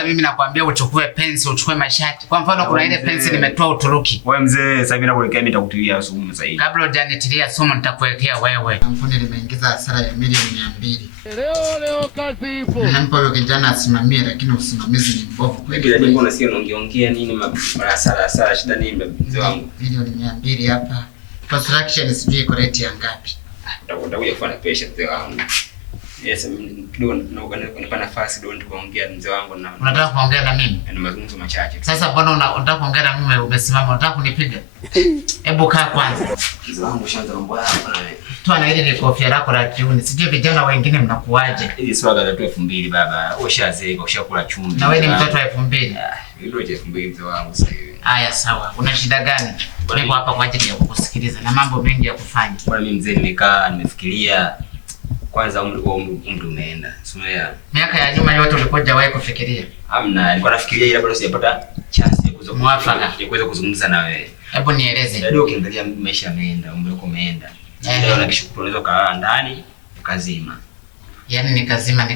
sikiliza, mimi nakwambia uchukue pensi, uchukue mashati. Kwa mfano kuna ile pensi nimetoa Uturuki. Wewe mzee, sasa hivi nakuelekea mimi nitakutilia sumu sasa hivi. Kabla hujanitilia sumu nitakuwekea wewe. Kampuni limeingiza hasara ya milioni 200. Leo kazi ipo. Nampa huyo kijana asimamie, lakini usimamizi ni mbovu kweli. Bila nini unasikia unaongea nini hasara shida nini mzee wangu? Milioni 200 hapa. Construction sijui iko rate ya ngapi? Utakuja kufanya pesa mzee wangu. Yes, kidogo nipa nafasi kidogo tukaongea mzee wangu na. Unataka kuongea na mimi? Ni mazungumzo machache. Sasa mbona unataka kuongea na mimi umesimama, unataka kunipiga? Hebu kaa kwanza. Mzee wangu shanza mambo hapa na wewe. Toa na ile kofia lako la kiuni. Sijui vijana wengine mnakuaje. Hizi swaga za 2000 baba. Ushazeeka, ushakula chumvi. Na wewe ni mtoto wa 2000. Ndio 2000 mzee wangu sasa hivi. Haya sawa. Una shida gani? Niko hapa kwa ajili ya kukusikiliza na mambo mengi ya kufanya. Bwana mimi mzee nimekaa nimefikiria kwanza umri umeenda. Sumea. Miaka ya nyuma yote ulikuwa hujawahi kufikiria? Hamna, nilikuwa nafikiria ila bado sijapata chance ya kuweza kuzungumza na wewe. Hebu nieleze. Ndio ukiangalia maisha yameenda, umri wako umeenda. Leo na kesho unaweza kaa ndani ukazima. Yaani nikazima.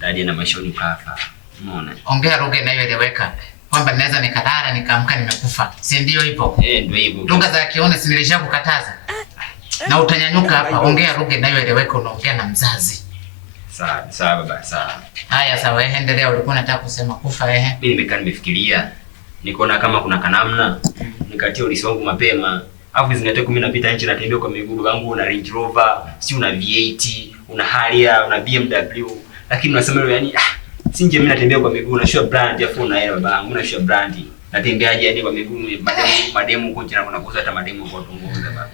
Dadi na maisha ni kafa. Umeona? Ongea lugha inayoeleweka. Kwamba naweza nikalala nikaamka nimekufa. Si ndio hivyo? Ndio hivyo. Lugha za kione si nilishakukataza. Na utanyanyuka hapa, ongea lugha inayoeleweka, unaongea na mzazi. Sawa baba, sawa. Haya sawa, endelea, ulikuwa unataka kusema kufa Mimi nimekaa nimefikiria. Nikaona kama kuna kanamna nikatia ulisi wangu mapema. Alafu zingatia 10 napita nje natembea kwa miguu wangu na Range Rover, si una V8, una Harrier, una BMW. Lakini unasema leo yani sinje mimi natembea kwa miguu na shua brand afu na hela baba yangu na shua brand. Natembeaje yani kwa miguu mademu huko jana kunakosa hata mademu kwa tungoza baba.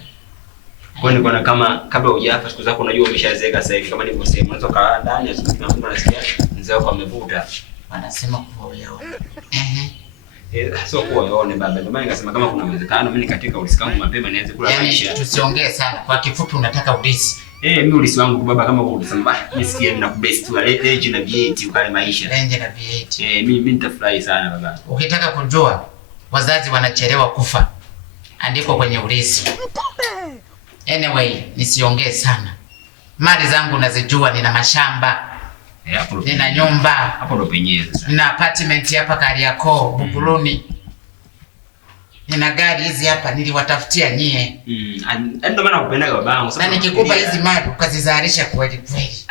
Kwa nini kuna kama kabla hujafa siku zako unajua umeshazeeka sasa hivi kama nilivyosema unaweza kaa ndani asubuhi na mtu anasikia mzee wako amevuta. Wanasema kwa yao. Sio kwa yaone baba. Ndio maana nikasema kama kuna uwezekano mimi nikatika ulisi wangu mapema nianze kula maisha. Yaani tusiongee sana. Kwa kifupi unataka ulisi. Mimi ulisi wangu baba kama ulisema nisikie mimi nakubest tu Range na V8 ukale maisha. Range na V8. Mimi nitafurahi sana baba. Ukitaka kujua wazazi wanachelewa kufa, andiko kwenye ulisi. Anyway, nisiongee sana. Mali zangu nazijua, nina mashamba. Nina nyumba. Hapo ndo penyewe sasa. Nina apartment hapa Kariakoo, Buguruni. Nina gari hizi hapa niliwatafutia nyie. Ndio maana nakupendaga babangu. Na nikikupa hizi mali ukazizalisha kweli kweli.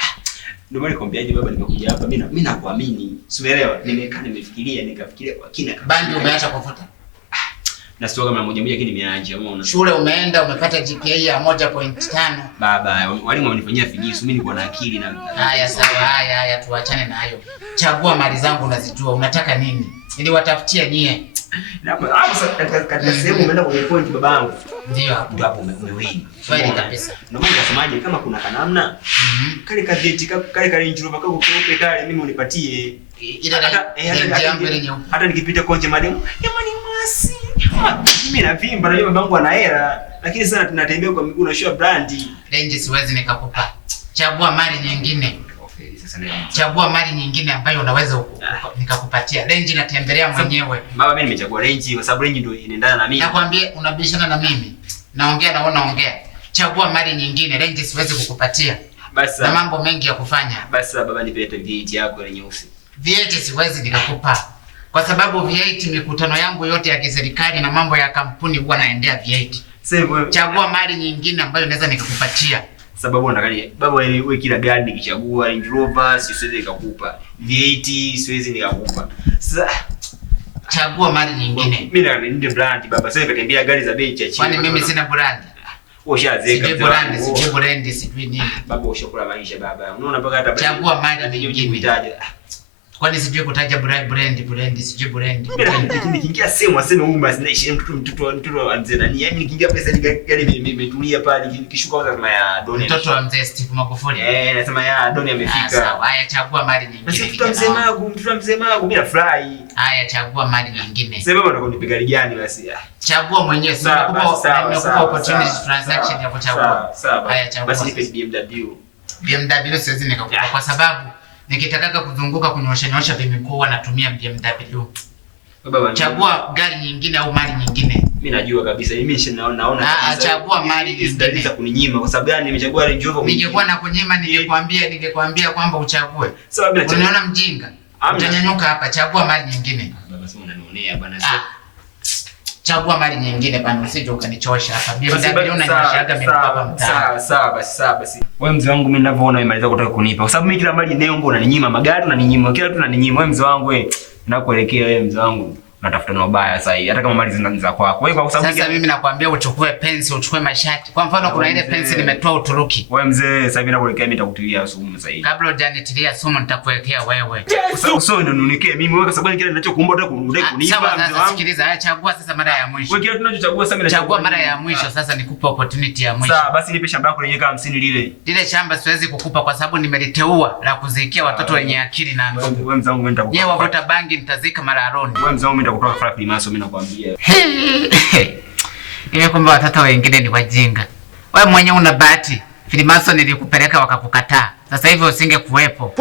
Ndio maana nikwambiaje baba nimekuja hapa mimi nakuamini. Umeelewa? Nimekaa nimefikiria nikafikiria kwa kina kabisa. Bandi umeacha kuvuta. Na sitoka mara moja lakini nimeacha umeona. Shule umeenda umepata GPA ya 1.5. Baba, walimu wamenifanyia figisu mimi niko na akili na. Haya sawa, haya tuachane na hayo. Chagua mali zangu unazijua, unataka nini? Niliwatafutia nyie. Hapo katika sehemu umeenda kwenye point babangu. Ndio hapo umewini. Kweli kabisa. Ndio maana nasemaje kama kuna kanamna kale ka viti kale ka Range Rover kako keupe kale mimi unipatie. Hata nikipita konje mademu jamani mwasi. Mimi navimba najua babangu ana hela lakini sana tunatembea kwa miguu na show brand. Range siwezi nikakupa. Chagua mali nyingine. Chagua mali nyingine ambayo unaweza nikakupatia. Range natembelea mwenyewe. Baba mimi nimechagua Range kwa sababu Range ndio inaendana na mimi. Nakwambia unabishana na mimi. Naongea na unaongea. Chagua mali nyingine. Range siwezi kukupatia. Basi na mambo mengi ya kufanya. Basi baba nipe V8 yako ile nyeusi. V8 siwezi nikakupa. Kwa sababu V8 mikutano yangu yote ya kiserikali na mambo ya kampuni huwa naendea V8. Sasa chagua mali nyingine ambayo naweza nikakupatia. Sababu unataka baba wewe kila gari nikichagua Range Rover siwezi nikakupa. V8 siwezi nikakupa. Sasa chagua mali nyingine. Mimi na ndio brand baba. Sasa nikatembea gari za bei chache. Kwani mimi sina brand? Ushazeka sijui brand sijui nini. Baba ushakula maisha baba. Unaona mpaka hata chagua mali nyingine. Kwani sijui kutaja brand sijui brand. Nikiingia sehemu aseme huyu basi naishi mtoto wa mzee nani. Yaani nikiingia pesa gari nimetulia pale nikishuka kwanza kama ya Doni. Mtoto wa mzee Steve Magufuli. Nasema ya Doni amefika. Sawa, haya chagua mali nyingine. Mtoto wa mzee Magu mimi nafurahi. Haya chagua mali nyingine. Sasa baba unataka unipe gari gani basi? Chagua mwenyewe. Nimekupa opportunity transaction ya kuchagua. Haya chagua. Basi nipe BMW. BMW siwezi nikakupa kwa sababu nikitaka kuzunguka kunyosha vimekuwa natumia BMW. Baba chagua gari nyingine au mali nyingine. Mimi najua kabisa. Mimi naona chagua mali nyingine. Za kuninyima kwa sababu gani nimechagua Range Rover. Ningekuwa na kunyima ningekwambia kwamba uchague. Sawa bila unaona mjinga. Utanyanyuka hapa, chagua mali nyingine. Baba sema unanionea bwana. Chagua mali nyingine bana, usije ukanichosha hapa. BMW unanyoshaga mimi hapa mtaani. Sawa basi. Wewe mzee wangu mimi ninavyoona umemaliza kutaka kunipa. Kwa sababu mimi kila mali neombo unaninyima, magari unaninyima, kila kitu unaninyima. Wewe mzee wangu wewe, ninakuelekea wewe mzee wangu. Unatafuta na ubaya sasa hivi. Hata kama mali zinaanza kwako. Wewe kwa sababu sasa mimi nakwambia uchukue pensi, uchukue mashati. Kwa mfano kuna ile pensi nimetoa Uturuki. Wewe mzee, sasa hivi nakuelekea mimi nitakutilia sumu sasa hivi. Kabla hujanitilia sumu nitakuwekea wewe. Sasa ndio nunikie mimi wewe kwa sababu kile ninachokuomba unataka kunipa mzee wangu. Sikiliza, haya chagua sasa mara ya mwisho. Wewe kile tunachochagua sasa mimi nachagua mara ya mwisho sasa nikupe opportunity ya mwisho. Sawa, basi nipe shamba lako lenye kama 50 lile. Lile shamba siwezi kukupa kwa sababu nimeliteua la kuzikia watoto wenye akili na ndugu. Wewe mzee wangu mimi nitakupa. Yeye wavuta bangi nitazika mararoni. Wewe mzee wangu mimi nitakutoa fara Freemason mimi nakwambia. Ile kwamba watoto wengine ni wajinga. Wewe mwenyewe una bahati. Freemason nilikupeleka wakakukataa. Sasa hivi usingekuwepo.